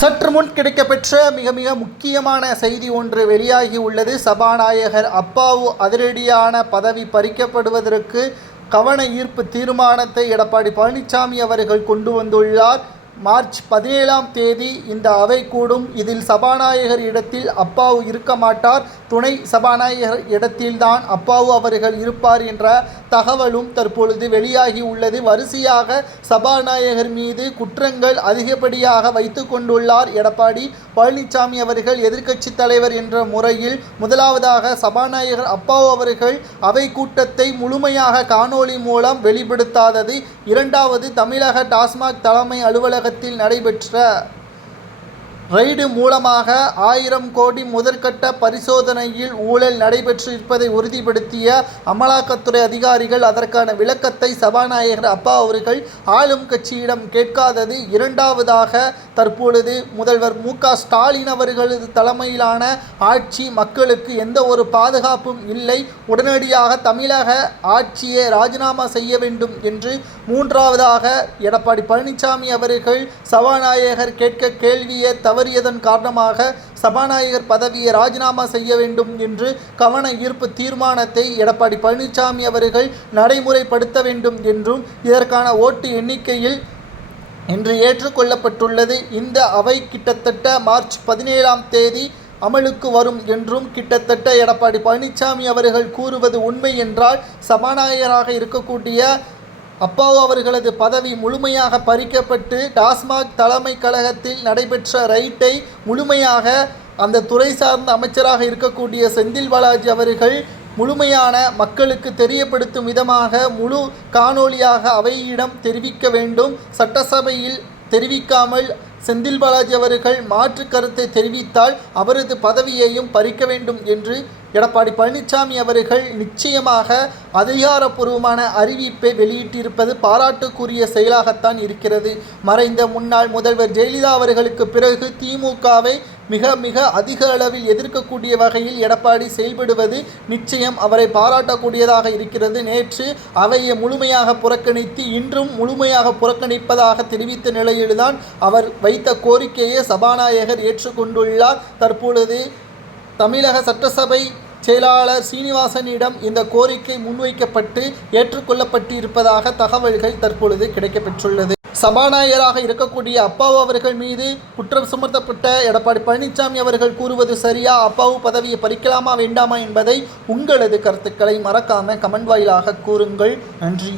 சற்று முன் கிடைக்கப்பெற்ற மிக மிக முக்கியமான செய்தி ஒன்று வெளியாகி உள்ளது. சபாநாயகர் அப்பாவு அதிரடியான பதவி பறிக்கப்படுவதற்கு கவன ஈர்ப்பு தீர்மானத்தை எடப்பாடி பழனிசாமி அவர்கள் கொண்டு வந்துள்ளார். மார்ச் 17ஆம் தேதி இந்த அவை கூடும். இதில் சபாநாயகர் இடத்தில் அப்பாவு இருக்க மாட்டார், துணை சபாநாயகர் இடத்தில்தான் அப்பாவு அவர்கள் இருப்பார் என்ற தகவலும் தற்பொழுது வெளியாகி உள்ளது. வரிசையாக சபாநாயகர் மீது குற்றங்கள் அதிகப்படியாக வைத்து கொண்டுள்ளார் எடப்பாடி பழனிசாமி அவர்கள். எதிர்க்கட்சி தலைவர் என்ற முறையில் முதலாவதாக சபாநாயகர் அப்பாவு அவர்கள் அவை கூட்டத்தை முழுமையாக காணொளி மூலம் வெளிப்படுத்தாதது. இரண்டாவது, தமிழக டாஸ்மாக் தலைமை அலுவலகத்தில் நடைபெற்ற ரைடு மூலமாக 1000 கோடி முதற்கட்ட பரிசோதனையில் ஊழல் நடைபெற்றிருப்பதை உறுதிப்படுத்திய அமலாக்கத்துறை அதிகாரிகள் அதற்கான விளக்கத்தை சபாநாயகர் அப்பா அவர்கள் ஆளும் கட்சியிடம் கேட்காதது. இரண்டாவதாக, தற்பொழுது முதல்வர் மு.க. ஸ்டாலின் அவர்களது தலைமையிலான ஆட்சி மக்களுக்கு எந்த ஒரு பாதுகாப்பும் இல்லை, உடனடியாக தமிழக ஆட்சியை ராஜினாமா செய்ய வேண்டும் என்று மூன்றாவதாக எடப்பாடி பழனிசாமி அவர்கள் சபாநாயகர் கேட்க கேள்வியை தவறியதன் காரணமாக சபாநாயகர் பதவியை ராஜினாமா செய்ய வேண்டும் என்று கவன ஈர்ப்பு தீர்மானத்தை எடப்பாடி பழனிசாமி அவர்கள் நடைமுறைப்படுத்த வேண்டும் என்றும் இதற்கான ஓட்டு எண்ணிக்கையில் இன்று ஏற்றுக்கொள்ளப்பட்டுள்ளது. இந்த அவை கிட்டத்தட்ட மார்ச் 17ஆம் தேதி அமலுக்கு வரும் என்றும், கிட்டத்தட்ட எடப்பாடி பழனிசாமி அவர்கள் கூறுவது உண்மை என்றால் சபாநாயகராக இருக்கக்கூடிய அப்பாவு அவர்களது பதவி முழுமையாக பறிக்கப்பட்டு டாஸ்மாக் தலைமை கழகத்தில் நடைபெற்ற ரைட்டை முழுமையாக அந்த துறை சார்ந்த அமைச்சராக இருக்கக்கூடிய செந்தில் பாலாஜி அவர்கள் முழுமையான மக்களுக்கு தெரியப்படுத்தும் விதமாக முழு காணொளியாக அவையிடம் தெரிவிக்க வேண்டும். சட்டசபையில் தெரிவிக்காமல் செந்தில் பாலாஜி அவர்கள் மாற்று கருத்தை தெரிவித்தால் அவரது பதவியையும் பறிக்க வேண்டும் என்று எடப்பாடி பழனிசாமி அவர்கள் நிச்சயமாக அதிகாரப்பூர்வமான அறிவிப்பை வெளியிட்டிருப்பது பாராட்டுக்குரிய செயலாகத்தான் இருக்கிறது. மறைந்த முன்னாள் முதல்வர் ஜெயலலிதா அவர்களுக்கு பிறகு திமுகவை மிக மிக அதிக அளவில் எதிர்க்கக்கூடிய வகையில் எடப்பாடி செயல்படுவது நிச்சயம் அவரை பாராட்டக்கூடியதாக இருக்கிறது. நேற்று அவையை முழுமையாக புறக்கணித்து இன்றும் முழுமையாக புறக்கணிப்பதாக தெரிவித்த நிலையில்தான் அவர் வைத்த கோரிக்கையை சபாநாயகர் ஏற்றுக்கொண்டுள்ளார். தற்பொழுது தமிழக சட்டசபை செயலாளர் சீனிவாசனிடம் இந்த கோரிக்கை முன்வைக்கப்பட்டு ஏற்றுக்கொள்ளப்பட்டிருப்பதாக தகவல்கள் தற்பொழுது கிடைக்கப்பெற்றுள்ளது. சபாநாயகராக இருக்கக்கூடிய அப்பாவு அவர்கள் மீது குற்றம் சுமத்தப்பட்ட எடப்பாடி பழனிசாமி அவர்கள் கூறுவது சரியா, அப்பாவு பதவியை பறிக்கலாமா வேண்டாமா என்பதை உங்களது கருத்துக்களை மறக்காம கமெண்ட் வாயிலாக கூறுங்கள். நன்றி.